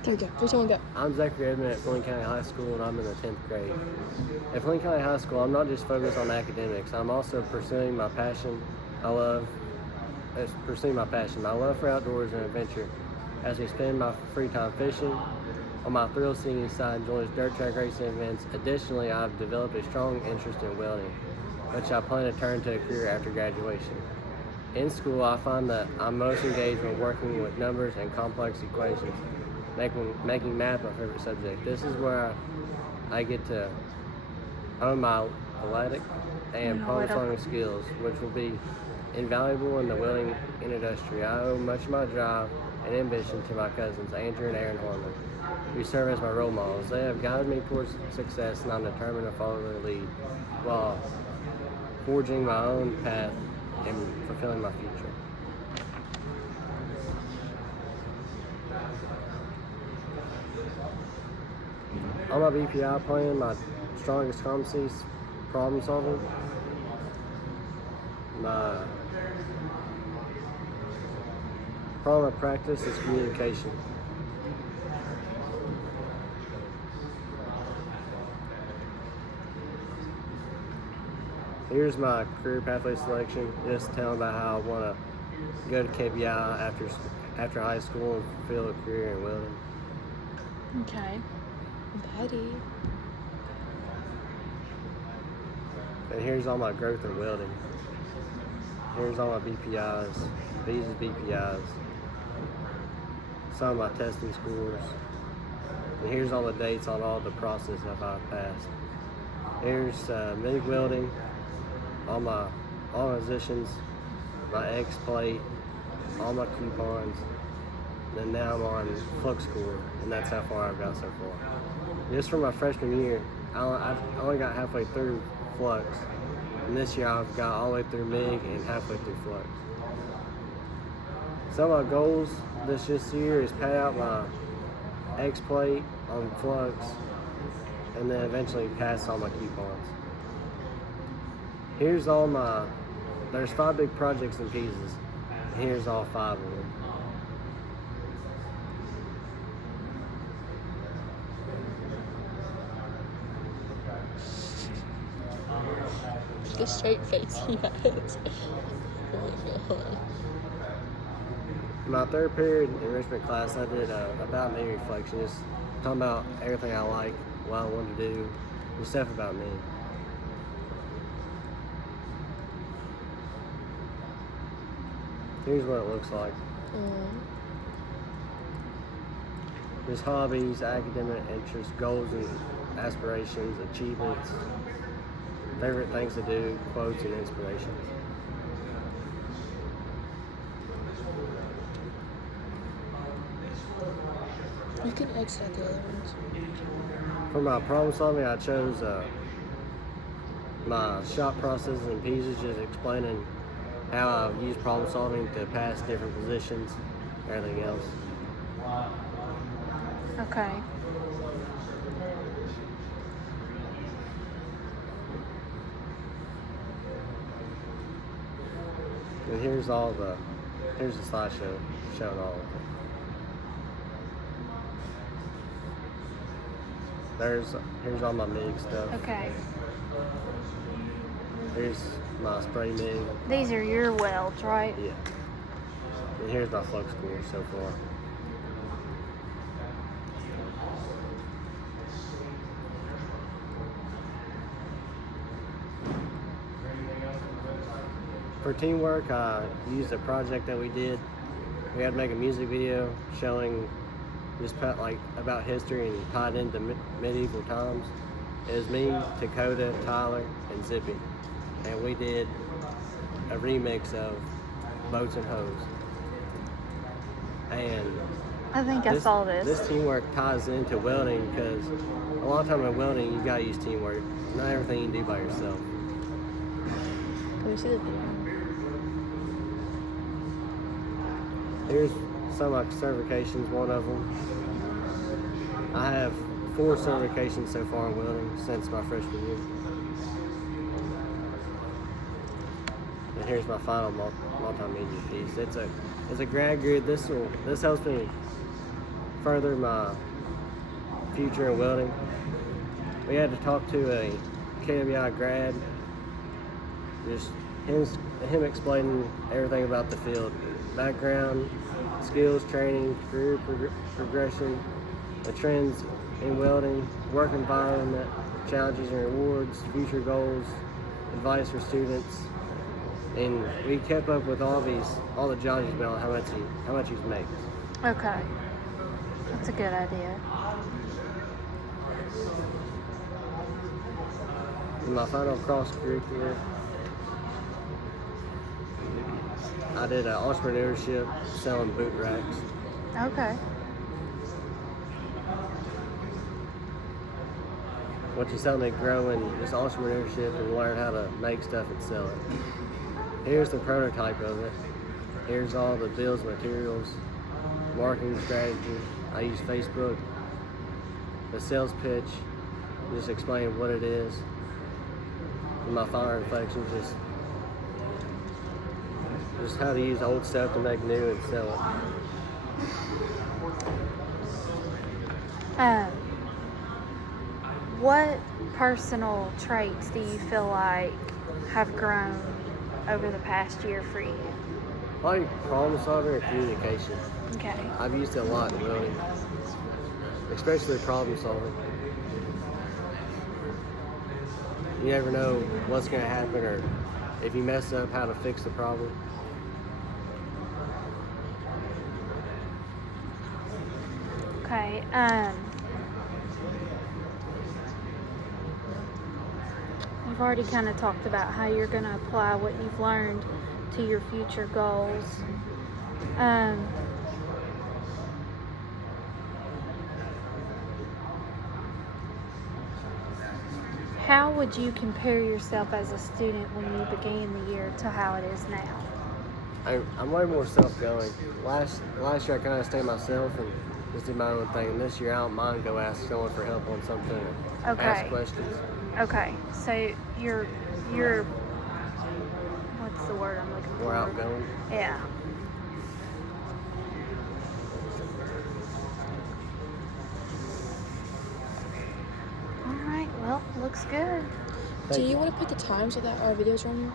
Okay, go. 3, 2, 1, go. I'm Zachary Edmond at Flint County High School, and I'm in the 10th grade. At Flint County High School, I'm not just focused on academics. I'm also pursuing my passion. I love my love for outdoors and adventure as we spend my free time fishing. On my thrill-seeking side, enjoys dirt track racing events. Additionally, I've developed a strong interest in welding, which I plan to turn to a career after graduation. In school, I find that I'm most engaged when working with numbers and complex equations, making math my favorite subject. This is where I get to hone my athletic and problem-solving skills, which will be invaluable in the welding industry. I owe much of my drive and ambition to my cousins, Andrew and Aaron Horner, who serve as my role models. They have guided me towards success, and I'm determined to follow their lead while forging my own path and fulfilling my future. On my BPI plan, my strongest competencies, problem solving. My problem of practice is communication. Here's my career pathway selection. Just telling about how I want to go to KBI after high school and fulfill a career in welding. Okay. Betty. And here's all my growth in welding. Here's all my BPIs. These are BPIs. Some of my testing scores. And here's all the dates on all the processes I've passed. Here's MIG welding, all my positions, my X plate, all my coupons. And now I'm on flux score, and that's how far I've got so far. Just from my freshman year, I only got halfway through flux, and this year I've got all the way through MIG and halfway through flux. Some of my goals this year is pay out my X plate on flux, and then eventually pass all my coupons. Here's there's 5 big projects in pieces. Here's all 5 of them. The straight face he has. My 3rd period enrichment class, I did about me reflection, just talking about everything I like, what I wanted to do, and stuff about me. Here's what it looks like. There's hobbies, academic interests, goals and aspirations, achievements, favorite things to do, quotes and inspirations. You can exit out the other ones. For my problem solving, I chose my shop processes and pieces, just explaining how I've used problem solving to pass different positions, everything else. Okay. And here's the slideshow showing all of it. Here's all my MIG stuff. Okay. Here's my spray MIG. These are your welds, right? Yeah. And here's my flux score so far. For teamwork, I used a project that we did. We had to make a music video showing just about history and tied into medieval times. It was me, Dakota, Tyler, and Zippy. And we did a remix of Boats and Hoes. And I think I saw this. This teamwork ties into welding because a lot of time in welding, you gotta use teamwork. Not everything you can do by yourself. Can we see the video? Here's some of my certifications, one of them. I have 4 certifications so far in welding since my freshman year. And here's my final multimedia piece. It's a grad grid. This helps me further my future in welding. We had to talk to a KWI grad, just him explaining everything about the field, background, skills, training, career progression, the trends in welding, work environment, challenges and rewards, future goals, advice for students. And we kept up with all the jobs he's been on, how much he's makes. Okay. That's a good idea. In my final cross curricular, I did entrepreneurship, selling boot racks. Okay. Which is something to grow in this entrepreneurship and learn how to make stuff and sell it. Here's the prototype of it. Here's all the bills, materials, marketing strategy. I use Facebook. The sales pitch, just explain what it is. And my final reflections, just how to use old stuff to make new and sell it. What personal traits do you feel like have grown over the past year for you? Probably problem solving and communication. Okay. I've used it a lot in welding, especially problem solving. You never know what's going to happen, or if you mess up, how to fix the problem. Okay. You've already kind of talked about how you're going to apply what you've learned to your future goals. How would you compare yourself as a student when you began the year to how it is now? I'm way more self-going. Last year I kind of stayed myself and just did my own thing. And this year I don't mind go ask someone for help on something or Okay. ask questions. Okay, so you're what's the word I'm looking for? More outgoing. Yeah. All right. Well, looks good. Do you want to put the times so that our videos are on here?